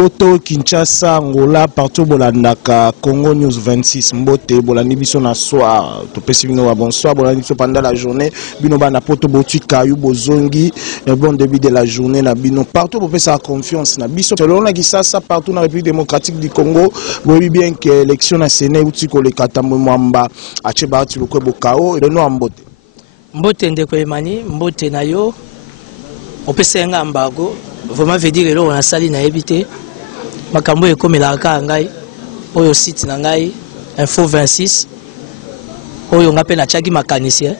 Poto, Kinshasa, Angola, partout Bolandaka, Congo News 26, Mbote, Bolandi biso na soir, Topesi bino bonsoir, Bolandi biso pendant la journée, bino na poto Botu Kayu Bozongi, bon début de la journée na bino partout pour faire sa confiance na biso. Selon la Kisasa partout dans la République démocratique du Congo, vous voyez bien que l'élection na Séné ou tiko le Katambo Mwamba, Acheba tu le Kwebo Kao et le nom Mbote. Mbote ndeko Emani, Mbote na yo, on peut se embargo. Vraiment veut dire que on a sali na éviter. Makambo e comme la ka ngai oyo site na ngai info 26 oyo ngape na chaki mécanicien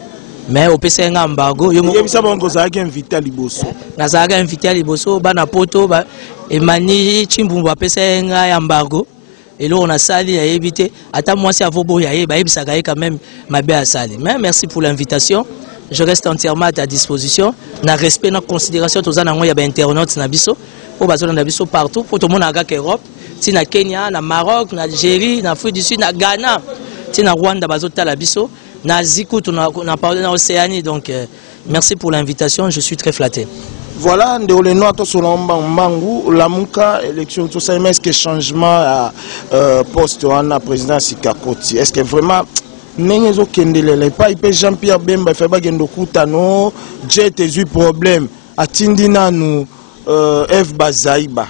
mais au PC nga embargo yo mo yebisa bongo za ka invité à liboso na za ka invité à liboso bana poto ba Emani Chimbumbu PC nga embargo et là on a sali à éviter ata moi si avobo ya ba yebisa ka quand même mabe à sali mais merci pour l'invitation. Je reste entièrement à ta disposition. Na respect, na considération, tous les gens qui ont internautes na biso, au bazon na biso partout, pour tout le monde en Europe, si na Kenya, na Maroc, na Algérie, na Afrique du Sud, na Ghana, si na Rwanda, bazon la biso, na Zikou, na parlé dans l'Océanie. Donc merci pour l'invitation. Je suis très flatté. Voilà, on est noir sur l'Ambangu, la Mouka, élection, tout ça, mais est-ce que changement à poste en président Sikakoti, est-ce que vraiment Nengezo Kendelele, pas Jean-Pierre Bemba, fait pas gendo kutano, jet eu problème, atindina nous F Bazaïba.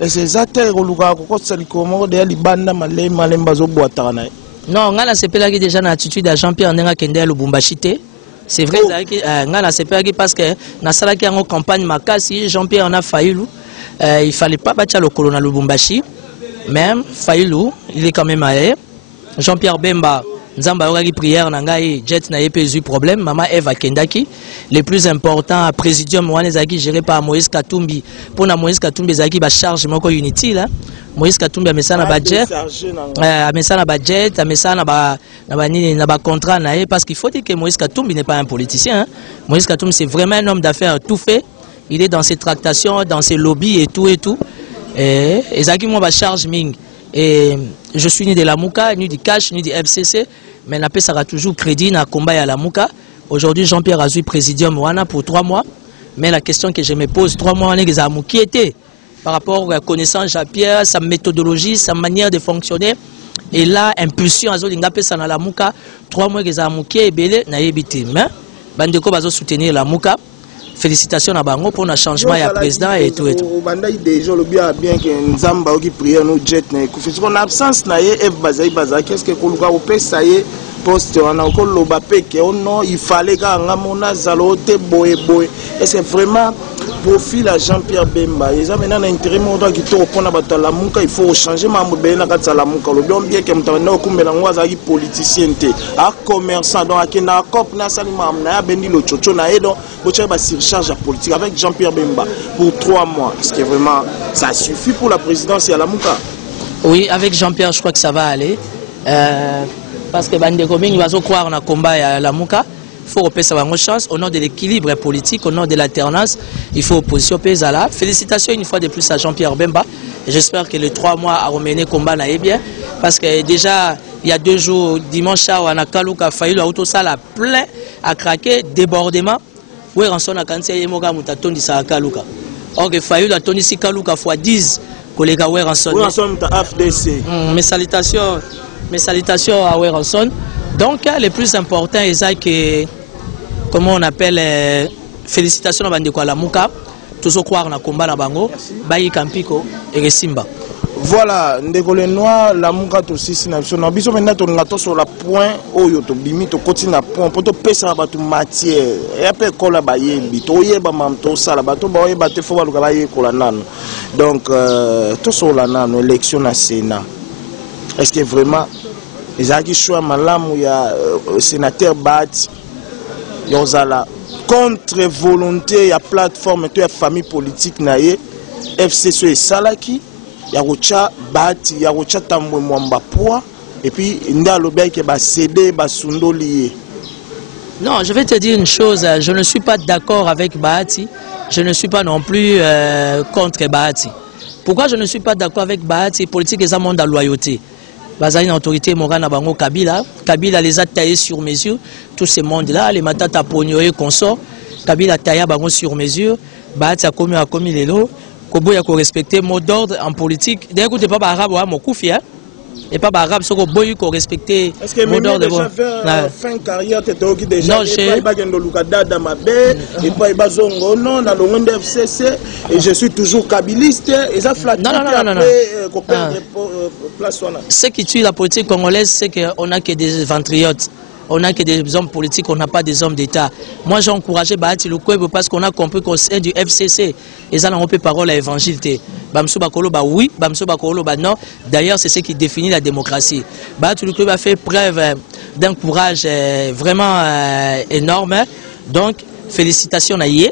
Et c'est ça terre au lugar ko sali komo de libanda malemba zo boatana. Non, ngala sepela ki déjà na attitude à Jean-Pierre Ndenga Kendele Lubumbashite. C'est vrai que ngala sepela ki parce que na sala ki en campagne makasi Jean-Pierre en a failli il fallait pas battre le colonel Lubumbashi. Même Failou, il est quand même allé. Jean-Pierre Bemba Nzamba Oragi prière Nangai jet na eu problème maman Eva Kendaki les plus importants présidium Wanezaki géré par Moïse Katumbi pour na Moïse Katumbi zaki ba charge moko unity là Moïse Katumbi a mesana ba jet a mesana ba jet a mesana ba na ba contrat na parce qu'il faut dire que Moïse Katumbi n'est pas un politicien hein. Moïse Katumbi c'est vraiment un homme d'affaires tout fait, il est dans ses tractations, dans ses lobbies et tout et zaki moi ba charge ming. Et je suis ni de la Mouka, ni du Cash, ni du FCC, mais la paix sera toujours crédit dans le combat à la Mouka. Aujourd'hui, Jean-Pierre a eu présidium Wana pour 3 mois. Mais la question que je me pose, 3 mois, qui était par rapport à la connaissance de Jean-Pierre, sa méthodologie, sa manière de fonctionner. Et là, impulsion à la Mouka, 3 mois, ils ont et belé, n'a évité. Mais, Bandeko va soutenir la Mouka. Félicitations à Bango pour le changement et à président et tout. Déjà, le bien que Nzamba qui prie nous jet en absence na F Bazaï qu'est-ce que Koluka au ça y est poste on a encore le Mbappé que non il fallait que mona zalote boy est-ce que vraiment profil à Jean-Pierre Bemba ils ont maintenant intérêt mon droit qui to pour na batala muka il faut changer mambo bena katala muka le bien que mtana okumbela ngwaza ki politicien te a commerçant donc akena cop na salima na bendi lo chocho na edo bocha ba surcharge politique avec Jean-Pierre Bemba pour 3 mois est-ce que vraiment ça suffit pour la présidence et à la muka? Oui, avec Jean-Pierre je crois que ça va aller parce que Bandeko Bing va croire dans le combat à la muka. Il faut repérer sa chance au nom de l'équilibre politique, au nom de l'alternance. Il faut opposition Pézala. Félicitations une fois de plus à Jean-Pierre Bemba. J'espère que les 3 mois à remener combat là est bien. Parce que déjà, il y a 2 jours, dimanche, on a Kaluka Faïlo, Autosala plein à craquer, débordement. Oui, on s'en a quand il y a Moga Moutatondi sa Kaluka. Or que Faïlo a tourné si Kaluka fois 10 collègues à Weranson. Mes salutations à Weranson. Donc, le plus important est que, comment on appelle, félicitations à Bandeko Alamuka, toujours croire dans le combat na bango, Bayi Kampiko et Resimba. Voilà, Ndeko le noir, la Mouka aussi, c'est maintenant on a sur la point, oyo to bimi to continue à point, pour te pesa batu matière, et après kola baye bito, yeba mamto sala bato baye bate fo baluka baye kola nano. Donc, tout sur la nano, élection na Sénat. Est-ce que vraiment les gens qui choisissent Malam, il y a sénateur Bat, Yozala, contre volonté, il y a plateforme, il y a famille politique, FCC et Salaki, il y a Rocha Bat, il y a Rocha Tambo Mwamba Poa, et puis il y a le bec qui va céder, va sundo lié. Non, je vais te dire une chose, je ne suis pas d'accord avec Bahati, je ne suis pas non plus contre Bahati. Pourquoi je ne suis pas d'accord avec Bahati? Politique est un monde de loyauté. Bazali une autorité morale à Bango Kabila. Kabila les a taillés sur mesure. Tous ces mondes-là, les matata pogno et consorts. Kabila taillé à Bango sur mesure. Bahati a commis les lots. koboya ko respecter mot d'ordre en politique. D'ailleurs, écoutez pas arabe ou mon koufi, hein. Et pas arabe, ce que boy ko respecter mot d'ordre. Est-ce que déjà faire fin carrière t'es déjà et pas gendo lukada dans ma baie et pas bazongo non dans le monde FCC et je suis toujours kabiliste et ça flatte. Non. Ce qui tue la politique congolaise, c'est qu'on n'a que des ventriotes. On n'a que des hommes politiques, on n'a pas des hommes d'État. Moi, j'ai encouragé Bahati Lukwebo parce qu'on a compris qu'au sein du FCC, ils ont un parole à l'évangile. Bamsou Bakolo, bah oui, Bamsou Bakolo, bah non. D'ailleurs, c'est ce qui définit la démocratie. Bahati Lukwebo a fait preuve d'un courage vraiment énorme. Donc, félicitations à Yé.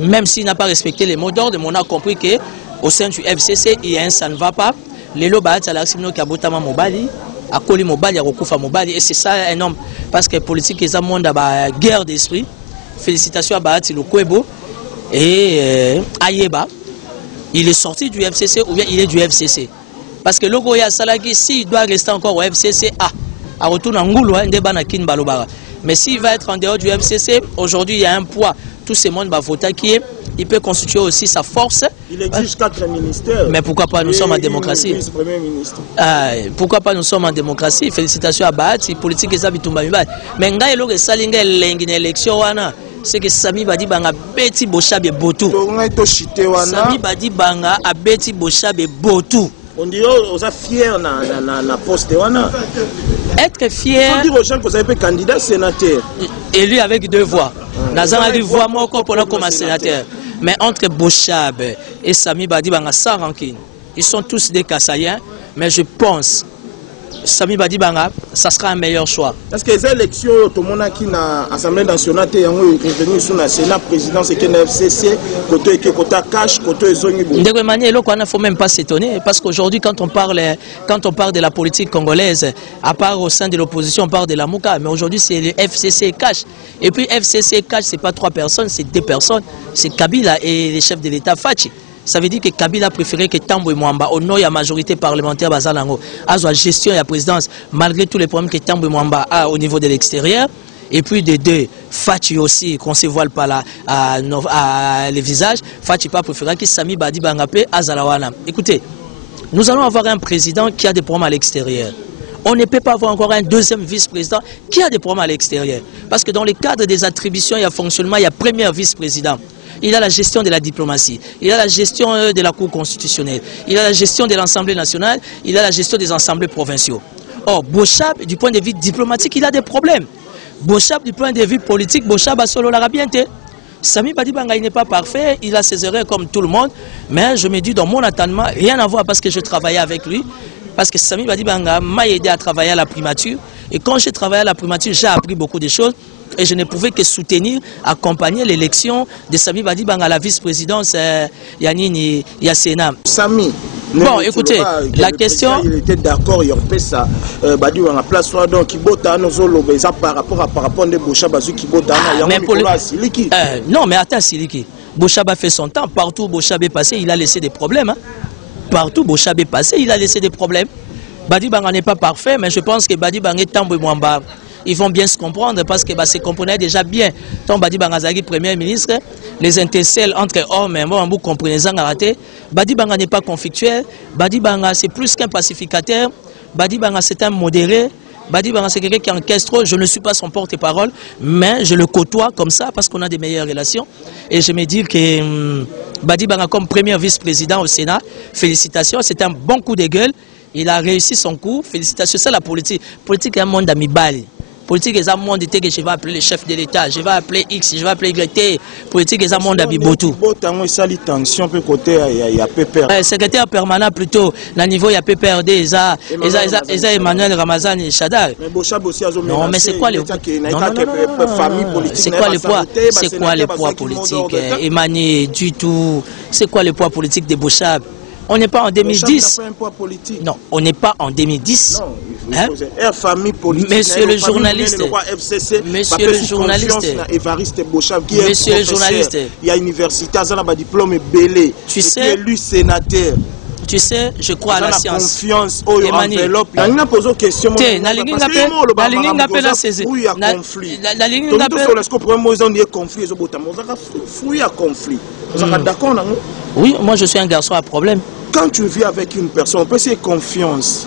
Même s'il n'a pas respecté les mots d'ordre, on a compris qu'au sein du FCC, il y a un ça ne va pas. Les lots Bahati Alaximno Kabotama Mobali. À Koli Mobali, à Rokufa Mobali, et c'est ça un homme. Parce que la politique est un monde à guerre d'esprit. Félicitations à Bahati Lukwebo et Ayeba. Il est sorti du FCC ou bien il est du FCC. Parce que Logoya Salagi, s'il doit rester encore au FCC, à retourner en Ngouloua, mais s'il va être en dehors du FCC, aujourd'hui il y a un poids. Tout ce monde va voter qui est. Il peut constituer aussi sa force. Il exige 4 ministères. Mais pourquoi pas, nous sommes en démocratie. Pourquoi pas, nous sommes en démocratie. Félicitations à Bahati, politique et Zabitumba. Mais nga elo que salinga l'engine élection wana, c'est que Sami Badi Banga beti Bochabe Botou. Sami Badi Banga a beti Bochabe Botou. On dit aux fiers na poste wana. Être fier. On dit aux gens que vous avez été candidat sénateur. Élu avec 2 voix. Nazan a voix moi comme sénateur. Mais entre Bochab et Sami Badi Banga sans rancune, ils sont tous des Kassaïens, mais je pense Sami Badi Banga, ça sera un meilleur choix. Est-ce que les élections, tout le monde qui dans l'Assemblée nationale, est revenu sur le Sénat, président, c'est qu'il y a FCC, côté cash, côté zone. De toute manière, il ne faut même pas s'étonner, parce qu'aujourd'hui, quand on parle de la politique congolaise, à part au sein de l'opposition, on parle de la Mouka, mais aujourd'hui, c'est le FCC cash. Et puis, FCC cash, ce n'est pas 3 personnes, c'est 2 personnes. C'est Kabila et les chefs de l'État Fachi. Ça veut dire que Kabila a préféré que Tambwe Mwamba, au nom de la majorité parlementaire, à la gestion et à la présidence, malgré tous les problèmes que Tambwe Mwamba a au niveau de l'extérieur. Et puis de 2, Fachi aussi, qu'on ne se voile pas là, les visages. Fachi pas préféré que Sami Badi Bangapé à Zalawana. Écoutez, nous allons avoir un président qui a des problèmes à l'extérieur. On ne peut pas avoir encore un deuxième vice-président qui a des problèmes à l'extérieur. Parce que dans le cadre des attributions et à fonctionnement, il y a premier vice-président. Il a la gestion de la diplomatie, il a la gestion de la Cour constitutionnelle, il a la gestion de l'Assemblée nationale, il a la gestion des assemblées provinciaux. Or, Bochab, du point de vue diplomatique, il a des problèmes. Bochab, du point de vue politique, Bochab a solo la bien. Sami Badi Banga, il n'est pas parfait, il a ses erreurs comme tout le monde, mais je me dis dans mon attendement, rien à voir parce que je travaillais avec lui, parce que Sami Badi Banga m'a aidé à travailler à la primature, et quand j'ai travaillé à la primature, j'ai appris beaucoup de choses. Et je ne pouvais que soutenir, accompagner l'élection de Sami Badi Banga à la vice-présidence Yanini Yassena. Sami, bon, écoutez, la question... Il était d'accord, il fait ça. Badi Banga place soit donc il botte à nos ça par rapport à de Bochaba qui botte à Siliki. Non, mais attends, Siliki. Bochaba fait son temps. Partout où Bochaba est passé, il a laissé des problèmes. Hein. Partout où Bochaba est passé, il a laissé des problèmes. Badi Banga n'est pas parfait, mais je pense que Badi Banga est Tambwe Mwamba. Ils vont bien se comprendre parce que se comprenaient déjà bien. Tant Badi Bangazagi, Premier ministre, les intercelles entre hommes et femmes, vous comprenez ça, Badi Banga n'est pas conflictuel. Badi Banga, c'est plus qu'un pacificateur. Badi Banga, c'est un modéré. Badi Banga, c'est quelqu'un qui encaisse trop. Je ne suis pas son porte-parole, mais je le côtoie comme ça parce qu'on a des meilleures relations. Et je me dis que Badi Banga, comme premier vice-président au Sénat, félicitations, c'est un bon coup de gueule. Il a réussi son coup. Félicitations, c'est la politique. Politique est un monde d'amibali. Politique est un monde que je vais appeler le chef de l'État, je vais appeler X, je vais appeler Y. Politique est un monde d'Abibotou. Secrétaire permanent plutôt, au niveau il y a PPRD, il y a Emmanuel Ramazan et Chadar. Non, mais c'est quoi le C'est quoi le poids politique Emmanuel du tout. C'est quoi le poids politique de Bochab? On n'est pas en 2010. Non, on n'est pas en 2010. Hein? Monsieur le journaliste. Monsieur le journaliste. Monsieur le journaliste. Il y a une université, il y a un diplôme belé. Tu sais, élu sénateur. Tu sais, je crois à la science. Confiance au enveloppe. Il y a posé question. La ligne appelle la saisie. La ligne appelle. Est-ce que pour moi ils ont des conflits? Ils ont conflit. Vous êtes d'accord? Oui, moi je suis un garçon à problème. Quand tu vis avec une personne, on peut se confiance.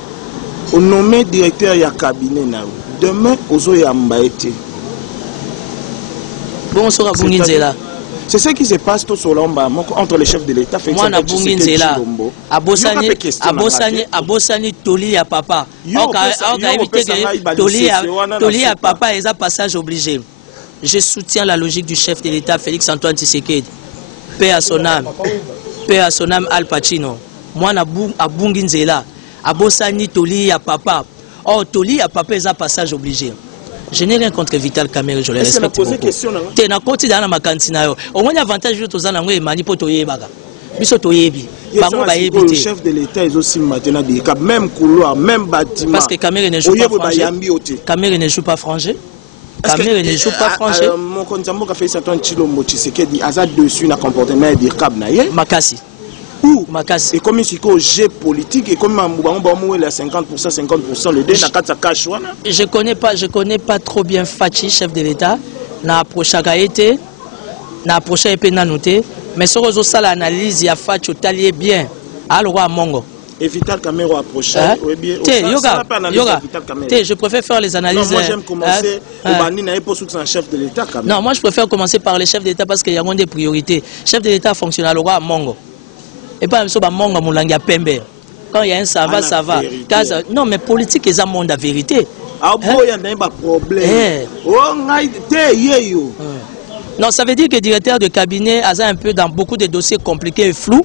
On nomme directeur ya cabinet na. Demain, ozo ya mbaete. Bon, on sera Bunginzela. C'est ce qui se passe tout sur l'omba entre les chefs de l'État. Moi, na Bunginzela. Abosani Toli ya papa. Toli ya papa est un passage obligé. Je soutiens la logique du chef de l'État, Félix Antoine Tshisekedi. Paix à son âme. Paix à son âme, Al Pacino. Moi, na Bunginzela. Abosani Toli ya papa. Oh, Toli ya papa est un passage obligé. Je n'ai rien contre Vital Kamerhe, je le respecte beaucoup. Tu as posé dans ma cantine. Au moins, l'avantage de tous les manipulés. Le chef de l'État est aussi maintenant dit même couloir, même bâtiment. Parce que Kamerhe ne joue pas frangé. Kamerhe ne joue pas frangé. Kamerhe ne joue pas frangé. Mon consambo a fait certains Chilombo Tshisekedi a dessus un comportement de Kabnaye. Makassi. Et comme il y a un jeu politique, et comme il y a 50%, le dé, je connais pas trop bien Fachi, chef de l'État. Na approché à Gaïté, na approché à Penanoté, mais sur les autres, l'analyse, il y a Fachi, tu bien. Alors, à Mongo. Et Vital Kamerhe approché. Je préfère faire les analyses. Non, moi j'aime commencer au chef de l'État. Non, moi je préfère commencer par les chefs d'État parce qu'il y a des priorités. Chef de l'État fonctionne à l'Ora à Mongo. Et pas même Mongo Moulanga Pembe. Quand il y a un ça va, ça va. Non, mais politique est un monde à vérité. Ah bon, il y a un problème. Non, ça veut dire que le directeur de cabinet a un peu dans beaucoup de dossiers compliqués et flous.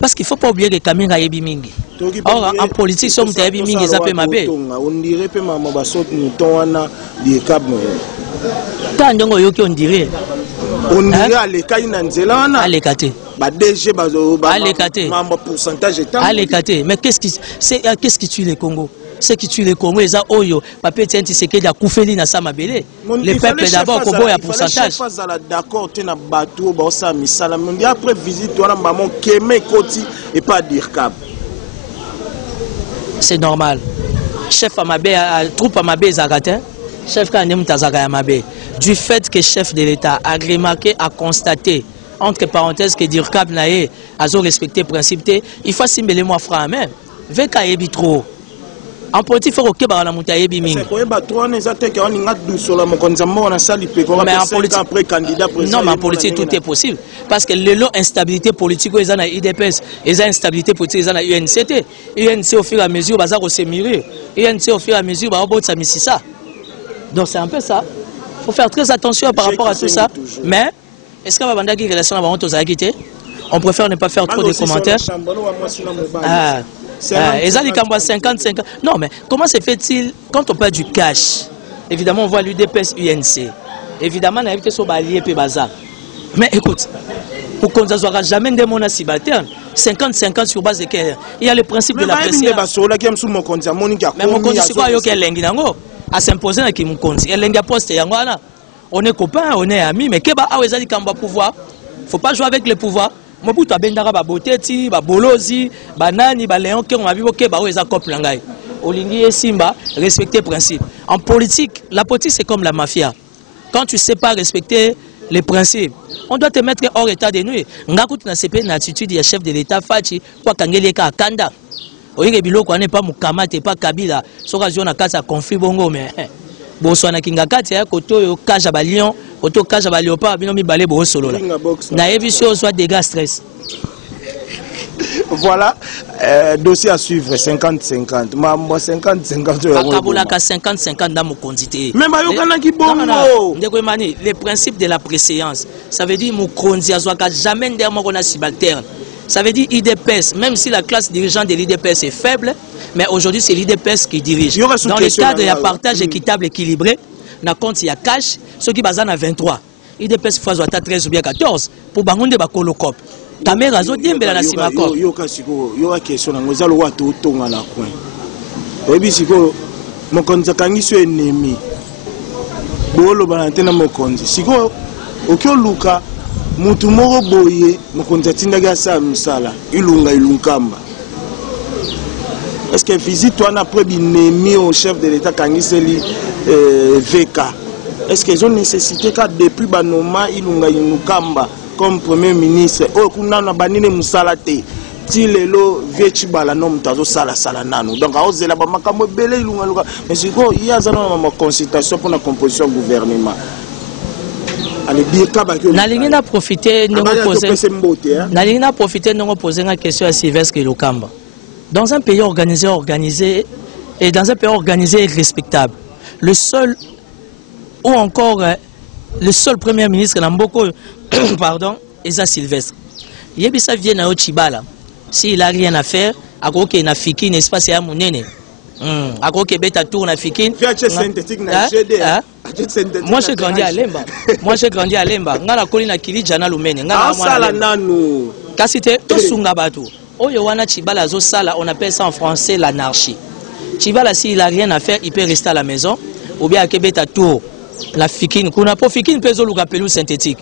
Parce qu'il ne faut pas oublier que Kamerhe a ébi mingi. Or, en politique, si on a ébi mingi, ça peut m'appeler. On dirait que maman va sauter nous ton les câbles. Quand on dirait. On dirait à l'écaille nanzela. À l'écaté. Bah DG bazo. À l'écaté. Pourcentage est à l'écaté. Mais qu'est-ce qui tue les Congos? Ce qui tue les Congos, c'est Oyo. Papa tient Tshisekedi a Koufeli na Samabele. Le peuple d'abord, Congo a pourcentage. D'accord, tu n'as pas bateau, bossa misala. Mais après visite, tu as maman Kémé Koti et pas dire cap. C'est normal. Chef Amabé, troupe Amabé Zagatin. Chef Kanem Tazaka Amabé. Du fait que chef de l'État a remarqué, a constaté, entre parenthèses, que dire cap naé, a respecté le principe, il faut assimiler moi frère même. Veka ebi trop. En politique, il faut que la montagne soit mingi. Mais en politique, non, mais en politique, tout est possible. Parce que l'instabilité politique, ils ont l'IDPS, ils ont l'instabilité politique, ils ont l'UNCT. UNC, au fur et à mesure, ils vont se mûrir. UNC, au fur et à mesure, ils vont se misser ça. Donc, c'est un peu ça. Il faut faire très attention par rapport à tout ça. Mais, est-ce qu'on va avoir des relations avec les gens? On préfère ne pas faire trop de commentaires. Ils ont dit 50-50. Non, mais comment se fait-il quand on parle du cash? Évidemment, on voit l'UDPS UNC. Évidemment, on a évité sur Balié et Bazar. Mais écoute, pour qu'on ne soit jamais des monnaies subalternes, 50-50 sur base de quel? Il y a le principe de la préséance. Mais mon compte, c'est quoi? Il y a l'engi nango à s'imposer dans qui mon compte. Et l'engi a posté yangoana. On est copains, on est amis, mais qu'est-ce que vous avez dit pouvoir? Il ne faut pas jouer avec le pouvoir. Mobutu abendaka ba boteti ba bolozi ba nani ba léon qui on a vu que ba weza couple ngai olingi simba respecter principe. En politique, la politique c'est comme la mafia. Quand tu sais pas respecter les principes, on doit te mettre hors état de nuire. Ngakutu na CP na attitude ya chef de l'État Fachi kwa kangeleka kanda. Oyeke biloko n'est pas mukamate pas Kabila. Soka ziona kasa conflit bongo mais boswana kingakati ya koto yo kaja ba lion koto kaja ba léopard bino mi balé bo solo la na évision soit dégâts stress. Voilà, dossier à suivre 50-50. Mambo 50-50. Akabolaka 50-50 dans mon quantité. Mais Mayokana qui bongo. Le principe de la préséance, ça veut dire mon konzi azwaka jamais derrière mon subalterne. Ça veut dire IDPS, même si la classe dirigeante de l'IDPS est faible, mais aujourd'hui c'est l'IDPS qui dirige. Dans le cadre de partage équitable équilibré, na compte il y a cash, ceux qui basent à 23. IDPS fois 13 ou bien 14 pour bangonde ba kolokop. Caméra zo diembela na simako. Yo question na ngozalo wa to tonga la coin. Obi siko mokonza kangiso ennemi. Bolo balantena mokonzi. Siko okyo luka mutu moko boye mokonzi atindaga sa misala ilunga ilunkamba. Est-ce que visite toi n'a pas ennemi au chef de l'État kangiseli VK? Est-ce qu'ils ont nécessité qu'à depuis banoma ilunga ilunkamba comme premier ministre oyo kuna na banine musala te ti lelo vie Tshibala no mutazo sala nanu donc aozela ba makambo ebele ilunga mais siko il y a une consultation pour la composition gouvernement. Nalingi na profiter de poser une question à Sylvestre Ilokamba. Dans un pays organisé et dans un pays organisé et respectable, le seul ou encore le seul premier ministre Namboko pardon, est Sylvestre. Yebisa vient à Tshibala. S'il n'a rien à faire, à quoi qu'il n'a fiki, n'est-ce pas, c'est à mon nez. À quoi qu'il bête à tour, n'a fiki. Moi, j'ai grandi à Lemba. Nga la colline à Kili, Jana Lumene. Nga la nanu. Kasite, to sungabatu. Oyowana Tshibala zo sala, on appelle ça en français l'anarchie. Tshibala, s'il n'a rien à faire, il peut rester à la maison. Ou bien à Québec à tour. La fiki, kuna po fiki, peut zo pelou synthétique.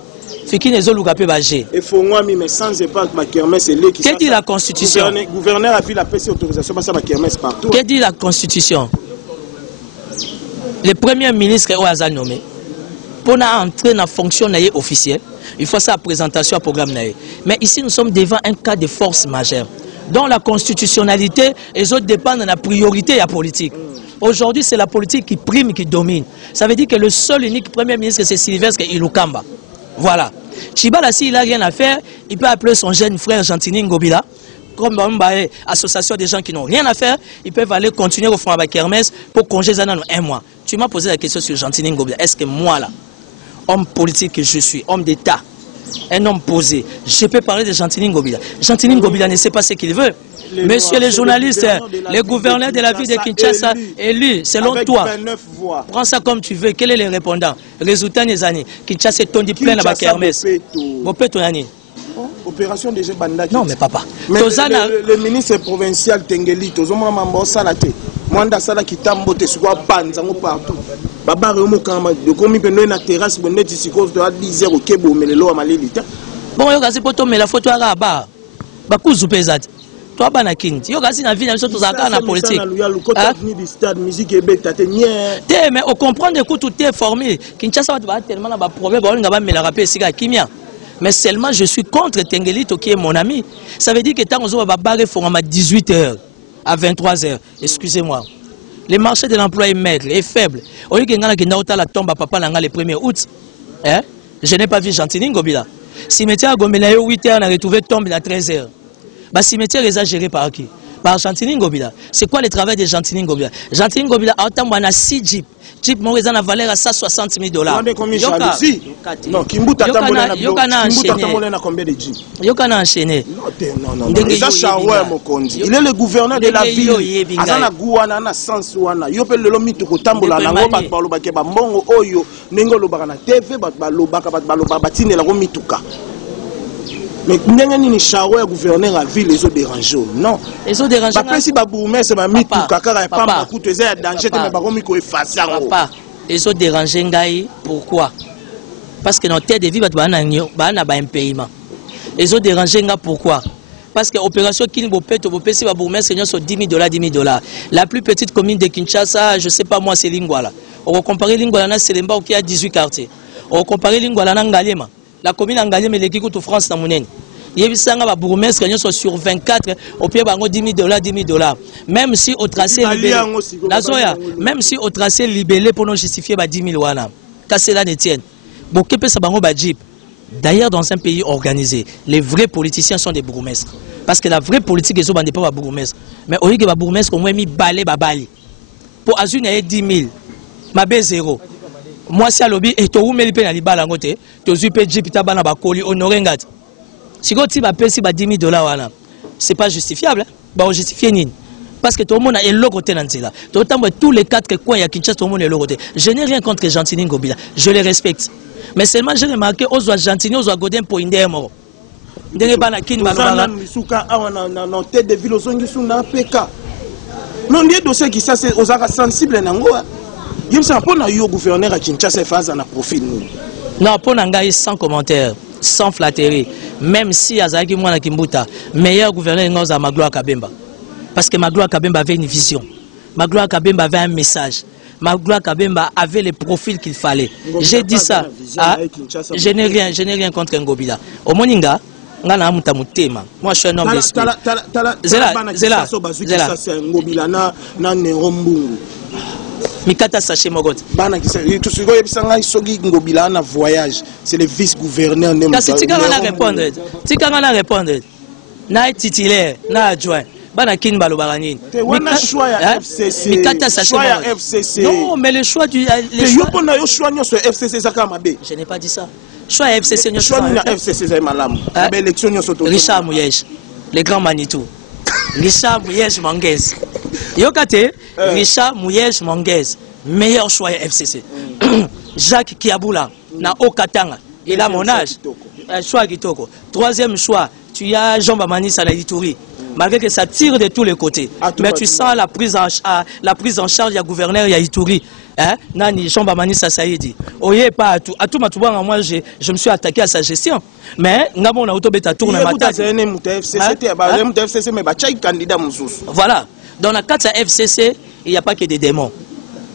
Fiki ne zo lukape bagé. Il faut moi mais sans épargne ma kermesse c'est lui qui. Qu'est-ce dit la constitution? Gouverneur a vu la PC autorisation passer ma kermesse partout. Qu'est-ce dit la constitution? Le premier ministre au hasard nommé pour entrer dans la fonction officielle, il faut sa présentation à programme. Mais ici nous sommes devant un cas de force majeure. Dont la constitutionnalité les autres dépendent de la priorité de la politique. Aujourd'hui, c'est la politique qui prime, qui domine. Ça veut dire que le seul unique premier ministre, c'est Sylvestre Ilokamba. Voilà. Tshibala, s'il n'a rien à faire, il peut appeler son jeune frère Gentini Ngobila, comme une association des gens qui n'ont rien à faire, ils peuvent aller continuer au fond avec Hermès pour congé dans un mois. Tu m'as posé la question sur Gentini Ngobila. Est-ce que moi, là, homme politique que je suis, homme d'État, un homme posé, je peux parler de Gentini Ngobila? Gentini Ngobila ne sait pas ce qu'il veut. Monsieur les journalistes, les gouverneurs de la ville de Kinshasa, élus, selon toi, prends ça comme tu veux. Quel est le répondant? Résultat des années. Kinshasa est tondi plein à Hermès. Opération déjà bandaki. Non, mais papa. Mais le ministre provincial Tengeli, Tozoma Mambo Salate, Mwanda Sala Kitambo, Tessoua Banzango partout. Baba Remo Kama, de commis Benoît na terrasse, Benoît Tissikos de la 10 au Kebo, mais le lot à Malilita. Bon, il y a des photos, mais la photo à Rabat. Bakou Zoupezat. Toi, Banakin, il y a des gens qui sont dans la politique. Mais on comprend des coups, tout est formé. Kinshasa va tellement de problèmes, on va me la rappeler, c'est Kimia. Mais seulement je suis contre Tengelito qui est mon ami. Ça veut dire que tant qu'on va barrer à 18h, à 23h, excusez-moi. Le marché de l'emploi est maigre, est faible. Au lieu que la tombe à papa le 1er août, je n'ai pas vu Gentini Ngobila. Cimetière à Gomela, 8h, on a retrouvé tombe à 13h. Le cimetière est géré par qui? Par Gentini Ngobila. C'est quoi le travail de Gentini Ngobila? Gentini Ngobila a autant de 6 jeeps. Jeep Moïse a valeur à $160 000. Non, Kimbuta a combien de jeeps? Yokana enchaîné. Non. Il est le gouverneur de la ville. Azana Gouana na sens wana. Yopel le mito kotambola na ngomba balobake ba mbongo oyo nengo lobaka na TV balobaka batine la mituka. Mais ni chawa ya gouverneur à ville les autres dérangés non les autres dérangés pas si ba bourgmestre ba mitu kakara pa ba kutu eza danger te mais ba komi ko effacer papa les autres dérangés ngai pourquoi parce que notre tête de vie ba un paiement les autres dérangés ngai pourquoi parce que opération Kini Bopeto si ba bourgmestre sur $10,000 la plus petite commune de Kinshasa je sais pas moi c'est Lingwala on va comparer Lingwala na Selemba qui a 18 quartiers on va comparer Lingwala na Ngalema. La commune a gagné l'équipe de France dans mon année. Il y a eu un bourgmestre sur 24, au pied $10,000. Même si au tracé libellé, même si au tracé libellé pour nous justifier $10,000. Car cela ne tient. Bon, que peut ça jeep? D'ailleurs, dans un pays organisé, les vrais politiciens sont des bourgmestres. Parce que la vraie politique est pas des bourgmestres. Mais au lieu que les bourgmestres ont mis balai babali. Pour Azul, il y a 10 000. Ma B 0. Moi, si à l'objet, et tu as mis les balles à côté, tu as eu jeep, tu as mis les honoré. Si tu as payé $10,000, ce n'est pas justifiable. Parce que tout le monde est le côté. Tous les 4 coins, il y a Kinshasa, tout le monde est le côté. Je n'ai rien contre Gentini Ngobila. Je les respecte. Mais seulement, j'ai remarqué aux Gentini, aux Godin pour Indé mort. Non, il y a des dossiers qui sont sensibles. Il y a un gouverneur à Kinshasa qui a un profil. Non, pour Nangaï, sans commentaire, sans flatterie, même si Azaki Mwana Kimbuta, meilleur gouverneur est Magloire Kabemba. Parce que Magloire Kabemba avait une vision. Magloire Kabemba avait un message. Magloire Kabemba avait les profils qu'il fallait. J'ai dit ça. Ah, je n'ai rien contre Ngobila. Au Moninga, moi je suis un homme d'esprit. Zela. Mikata Saché Mogot. Voyage, c'est le vice-gouverneur. Tu vas répondre. Na titulaire, na adjoint. Bana kin balo baranine. Wana choix ya FCC. Mikata Saché. Choix ya FCC. Non, mais le choix du Je n'ai pas dit ça. Choix ya FCC choix ya FCC c'est malam. Élection Richard Mouyej, le grand Manitou. Richard Mouyej Manguez. Yokate, Richard Mouyej Manguez. Meilleur choix ya FCC. Jacques Kiaboula, na Okatanga. Il a mon âge. Choix Kitoko. Troisième choix, tu as Jean Bamani Saladitouri. Malgré que ça tire de tous les côtés. Mais tu sens la prise en charge du gouverneur Yaitouri. Hein? Nani Jean Bamani Saïdi. Oye pas à tout. À tout moi je me suis attaqué à sa gestion. Mais ngamo na autobeta tourne ma tête. Voilà. Dans la carte FCC, il n'y a pas que des démons.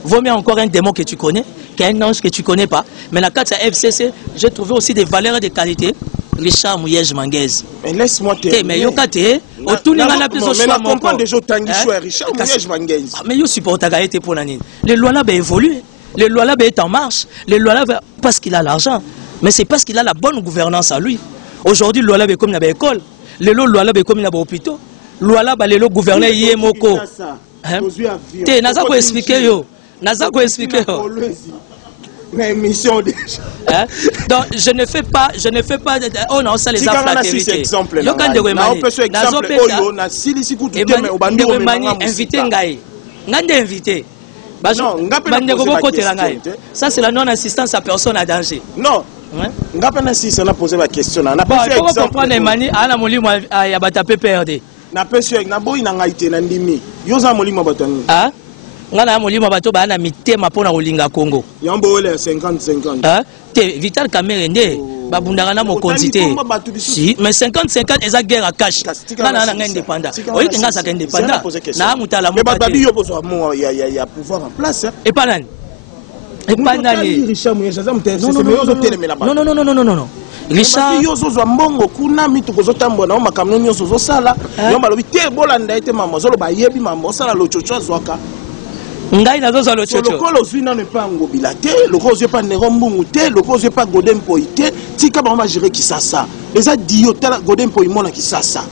Vaut mieux encore un démon que tu connais qu'un ange que tu ne connais pas. Mais la carte FCC, j'ai trouvé aussi des valeurs et des qualités. Richard Mouyej Manguez. Mais laisse-moi te. Mais Yokate, autour de la plus au choix. Mais comprends déjà Tanguy choix Richard Mouyej Manguez. Mais yo supporte à été pour l'année. Les lois là évoluent. Les lois là est en marche. Les lois là parce qu'il a l'argent. Mais c'est parce qu'il a la bonne gouvernance à lui. Aujourd'hui, le loi là est comme une école. Les lois là est comme une hôpital. Loi là les lois gouverneurs y est moko. Te naza ko expliquer yo. Naza ko expliquer yo. Mais mission déjà. Donc je ne fais pas oh non ça les a flattés. Yo kan de remani. Nazo pe na sili siku tu teme obandi o remani invité ngai. Ngande invité. Ça c'est la non-assistance à personne à danger. Non. Ngapena si ça n'a posé la question là. Na pas fait exemple. Pourquoi comprendre mani ana molimo ya bata PPRD. Na peso na boy na ngaite na ndimi. Yo za molimo batani. Ah? Ngana molimo bato ba na mitema pona kolinga Congo. Yambo ole 50-50. Ah? Te Vital Kamerhe nde babundaka na mokonzi te. Si, mais 50-50 eza guerre à cash. Ngana na indépendant. Oyi nga sa indépendant. Na mutala mo. Mais babi yo besoin mo ya pouvoir en place. Et pas nani. Et pas nani. Non. Richard yozo mbongo kuna mitu kozotambo na makamno nyozo zosala yo malobi te bolanda ete mama zolo ba yebi mama osala lochocho zwaka ngai nazo za lochocho lokolo zwina ne pas ngobila te lokolo zwe pas nerombungu te lokolo zwe pas Godem Poité tika ba ma gérer Kisasa eza diota Godem Poité mona Kisasa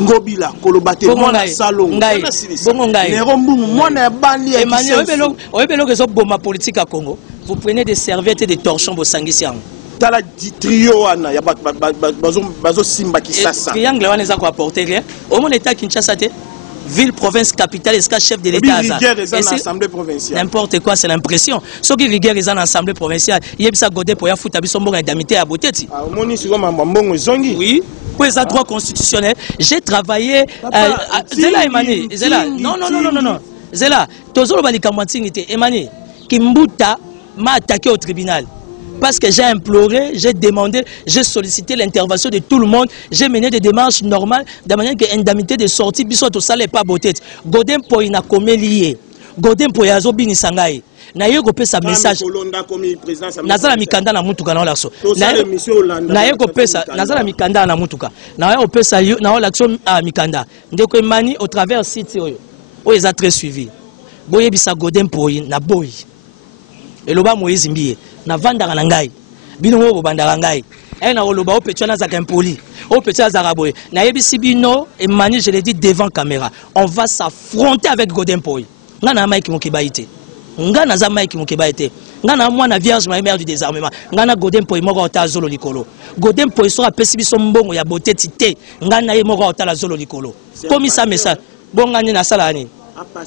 ngobila kolobate mona salon ngai bongo ngai nerombungu mona bandi ya Emmanuel oyebelo que zo bomba politique à Congo vous prenez des serviettes et des torchons bo sangisiang tala trio wana ya bazo simba Kisasa triangle wana eza ko apporter rien au mon état Kinshasa te ville province capitale est chef de l'état ça l'assemblée provinciale n'importe quoi c'est l'impression ceux qui rigueur ils en assemblée provinciale yebisa Godé pour ya futa biso mbonga indemnité à Boteti moni siko mbongo zongi oui pour les droits constitutionnels j'ai travaillé Zela Emani Zela non Zela tozolo balika mwantingi te Emani Kimbuta m'a attaqué au tribunal. Parce que j'ai imploré, j'ai demandé, j'ai sollicité l'intervention de tout le monde, j'ai mené des démarches normales, de manière que l'indemnité de sortie, bisous tout ça n'est pas beauté. Godem Poité n'a commis lié. Godem Poité a zobini sangai. Na yeko pesa message. Nazala mikanda na mutuka na olaso. Na yeko pesa, nazala mikanda na mutuka. Na yeko pesa na olaction à mikanda. Ndeko Emani au travers site oyo. Oyo eza très suivi. Boye bisa Godem Poité na boy. Eloba Moïse Mbiye na vandaka na ngai bino ngo bandaka ngai na oloba o petio na zaka impoli o petio azaka boye na yebisi bino Emani je l'ai dit devant caméra on va s'affronter avec Godem Poité ngana Mike Mokibaite ngana za Mike Mokibaite ngana mwana vierge mère du désarmement ngana Godem Poité moko ota zolo likolo Godem Poité sera pesi biso mbongo ya Boteti te ngana ye moko ota la zolo likolo komi sa message bongani na sala ni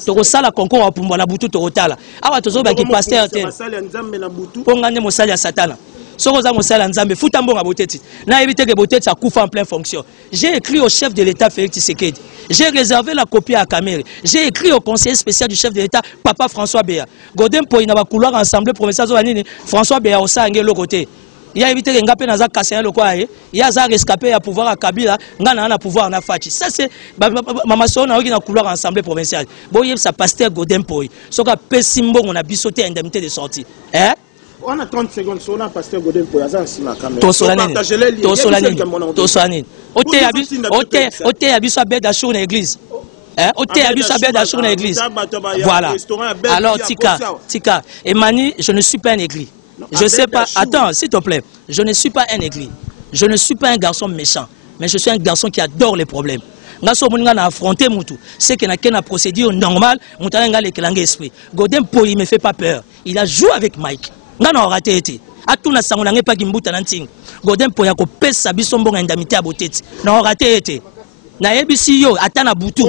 toko sala concours wa pumbwa na butu toko tala awa tozo ba ki pasteur te pongane mosali ya satana soko za mosali ya nzambe futa mbonga Boteti na éviter que Boteti akufa en pleine fonction. J'ai écrit au chef de l'État Félix Tshisekedi, j'ai réservé la copie à Kamerhe, j'ai écrit au conseiller spécial du chef de l'État Papa François Béa Godem Poité na ba couloir assemblée provinciale zo nini François Béa osange le côté Il y a évité que Ngapé n'a pas cassé le quoi. Il y a rescapé à pouvoir à Kabila, Ngana a pouvoir à Fachi. Ça c'est Maman Son a eu une couleur assemblée provinciale. Bon, il y a sa pasteur Godin Poy. Ce qu'on a Pessimbo, on a bissoté indemnité de sortie. Hein? On a 30 secondes, on a pasteur Godin Poy. Tosolanine. Ote abisso bed à chou l'église. Ote abisso bed à chou l'église. Voilà. Alors Tika, Emani, je ne suis pas un aigri. Je sais pas. Attends, s'il te plaît. Je ne suis pas un aigri. Je ne suis pas un garçon méchant, mais je suis un garçon qui adore les problèmes. On a affronté Moutou. C'est qu'il y a une procédure normale. Moutou a un esprit. Godin Poy, il ne me fait pas peur. Il a joué avec Mike. On a raté été. A tout na sango n'angé pas Gimbuta nanting. Godin Poy a coupé sa bisombo indemnité à beauté. On a raté été. Na ebisi yo atana butu.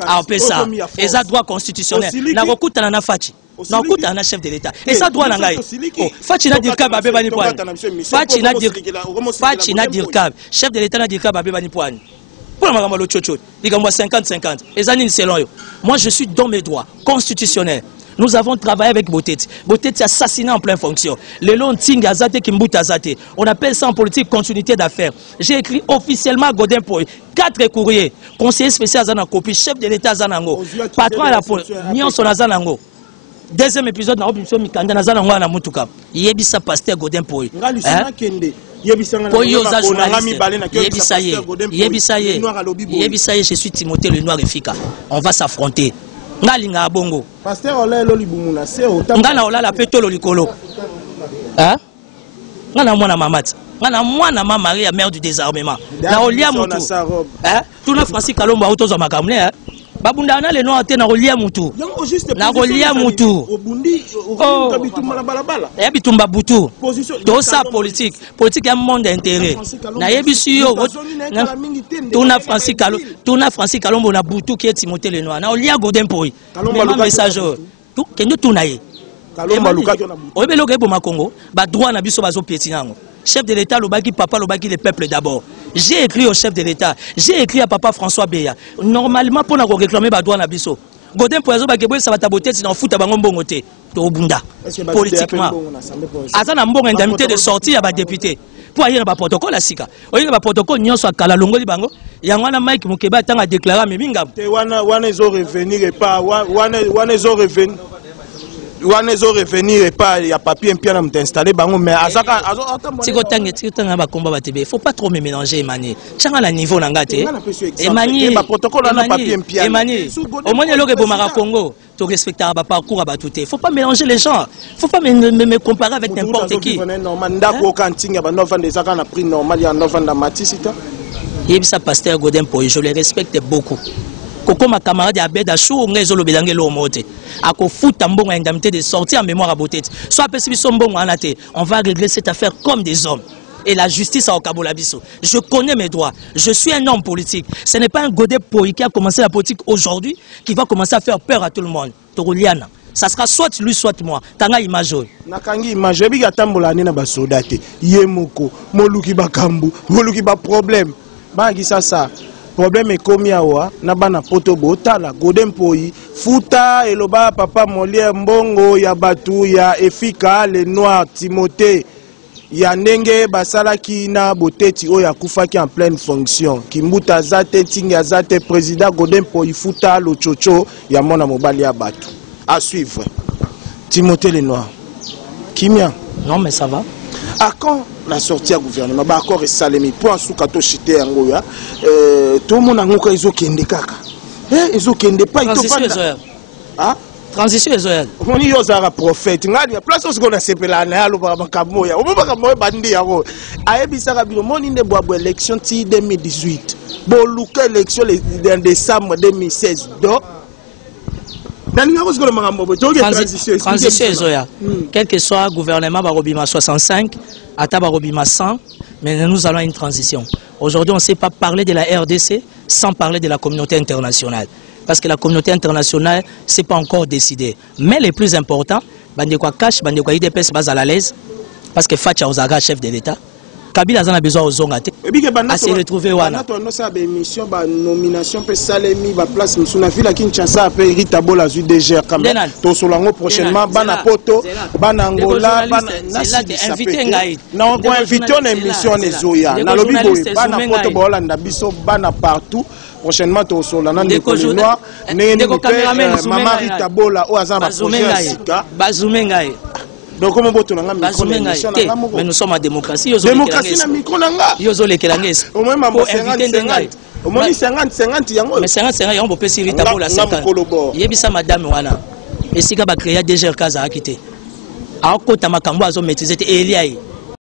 Ah on peut ça. Et ça droit constitutionnel. Na recoute na fachi. Na recoute na chef de l'État. Et ça droit nangai. Fachi na dire kaba beba ni poani. Fachi na dire kaba. Chef de l'État na dire kaba beba ni poani. Pour la maman le chocho. Diga moi 50-50. Et ça ni selon yo. Moi je suis dans mes droits constitutionnels. Nous avons travaillé avec Boteti. Boteti assassiné en pleine fonction. Le long ting azate kimbuta azate. On appelle ça en politique continuité d'affaires. J'ai écrit officiellement à Godin Poy 4 courriers. Conseiller spécial Zanango, chef de l'État Zanango, patron à la police, Nyon Sonazanango. Deuxième épisode, na option Mikanda Zanango na Mutuka. Yebisa pasteur Godin Poy. Yebisaye, je suis Timothée le Noir Efika. On va s'affronter. Ngalinga bongo. Pasteur Olé Loli Bumuna, c'est autant. Ngana Ola la pétolo likolo. Hein? Ngana mwana mamati. Ngana mwana mama Maria mère du désarmement. Na olia mutu. Hein? Tout na Francis Kalomba auto za makamne hein. Babunda na le no ate na olia mutu. Na olia mutu. Obundi kabitumba na balabala. Ya bitumba butu. To sa politique, politique ya monde intérêt. Na yebisi yo tout na Francis Kalomba na butu qui est Timothée le Noir. Na olia Godin Poy. Kalomba message. Tout kendo tunaye. Kalomba luka na butu. Oyebelo ke boma Congo, ba droit na biso bazo piétinango. Chef de l'État, Lobaki, papa, Lobaki, le peuple d'abord. J'ai écrit au chef de l'État, j'ai écrit à papa François Beya. Normalement, pour nous réclamer, Badouan Abisso. Godin Poyazo, Bagéboué, ça va taboter, si on fout à Bangombongote. Tobunda. Politiquement. Azan a une indemnité de sortie à ma député. Pour aller dans le protocole, à Sika. Au lieu de protocole, nous sommes à la longue de Bango. Il y a un Mike Moukeba qui a déclaré, mais Mingam. Wane zo revenir et pas. Wane zo revenir. Wane zo revenir et pas. Il y a papier un piano installé. Mais Azaka. Il faut pas trop me mélanger, Emani. Tchanga la niveau Nangate. Emani. Emani. Au moins, il y a le Bomara Congo. Tu respectes le parcours à Batouté. Il ne faut pas mélanger les gens. Il ne faut pas me comparer avec n'importe qui. Yebisa pasteur Godin Poy, je le respecte beaucoup. Koko ma camarade Abed Achou, Ngezo le Belangue lo mote. Ako fout un bon indemnité de sortie en mémoire à beauté. Soit pessimiste son bon anate. On va régler cette affaire comme des hommes. Et la justice à Okabolabiso. Je connais mes droits. Je suis un homme politique. Ce n'est pas un Godin Poy qui a commencé la politique aujourd'hui qui va commencer à faire peur à tout le monde. Toroliana. Ça sera soit lui, soit moi. Tanga image. Nakangi image. Biga tambola nina ba sodate. Yemoko. Moluki ba kambu. Moluki ba problème. Bangi ça. Problème est commis à Oa. Nabana poto botala. Godin Poy. Futa eloba papa Molière Mbongo. Yabatu ya Efika le Noir Timothée. Ya ndenge basalaki na Boteti oya kufaki en pleine fonction. Kimbuta zate tinga zate président Godin Poy futa lo chocho ya mona mobali ya batu. À suivre. Timothée le Noir. Kimia. Non mais ça va. À quand la sortie à gouvernement ba accord et salemi pour en soukato chité ngoya tout le monde a ngoka ezokende kaka. Ezokende pas ito ah transition Israël. On y a prophète. Ngani place où on a sepelé na alo ba kamoya. O ba kamoya bandi yako. Ayebisa ka bino moni ne boabo élection ti 2018. Bo luka élection en décembre 2016 do. Transition Israël. Quel que soit le gouvernement Barobima 65, Ata Barobima 100, mais nous allons à une transition. Aujourd'hui, on ne sait pas parler de la RDC sans parler de la communauté internationale. Parce que la communauté internationale, ce n'est pas encore décidé. Mais le plus important, Bandekwa Cash, Bandekwa IDPS, base à la l'aise, parce que Facha Ozaga, chef de l'État, Kabila a besoin aux zongates. À se retrouver wana. On a des émissions, nomination peut Salemi, place Msuna Villa Kinshasa après Rita Bola zu DG quand même. To solango prochainement bana poto, bana Angola, bana invité ngai. Non, on invite une émission Nezoya. Na lobby boy, bana poto bola na biso bana partout. Prochainement to solana de Colinois, Maman Rita Bola au hasard projet Sika. Bazumengai. Donc comment boto nanga mais nous sommes en démocratie. Démocratie na micro nanga. Yozo le kelanges. Au moins maman 50-50. Au moins 50-50 yango. Mais 50-50 yango peut Rita Bola 50. Yebisa madame wana. Esika ba créer DG Kaza akité. Akota makambo azo maîtriser Eliaï.